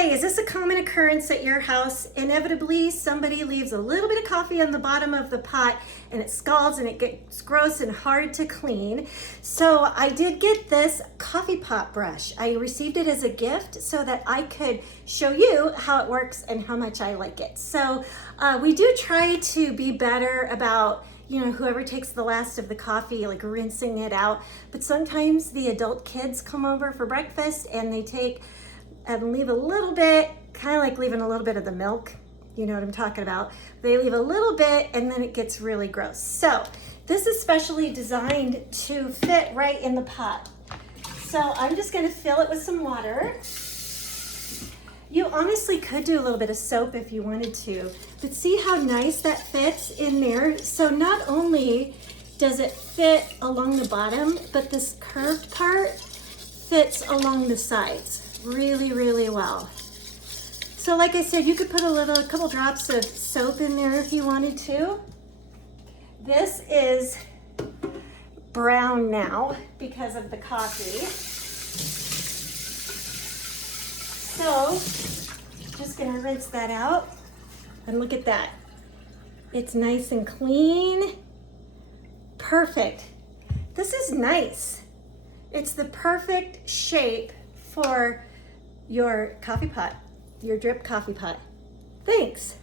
Hey, is this a common occurrence at your house? Inevitably, somebody leaves a little bit of coffee on the bottom of the pot and it scalds and it gets gross and hard to clean. So I did get this coffee pot brush. I received it as a gift so that I could show you how it works and how much I like it. So we do try to be better about whoever takes the last of the coffee, like rinsing it out. But sometimes the adult kids come over for breakfast and they take and leave a little bit, kind of like leaving a little bit of the milk. You know what I'm talking about. They leave a little bit and then it gets really gross. So this is specially designed to fit right in the pot. So I'm just gonna fill it with some water. You honestly could do a little bit of soap if you wanted to, but see how nice that fits in there? So not only does it fit along the bottom, but this curved part fits along the sides really, really well. So like I said, you could put a couple drops of soap in there if you wanted to. This is brown now because of the coffee. So, just gonna rinse that out, and look at that. It's nice and clean. Perfect. This is nice. It's the perfect shape for your coffee pot, your drip coffee pot. Thanks.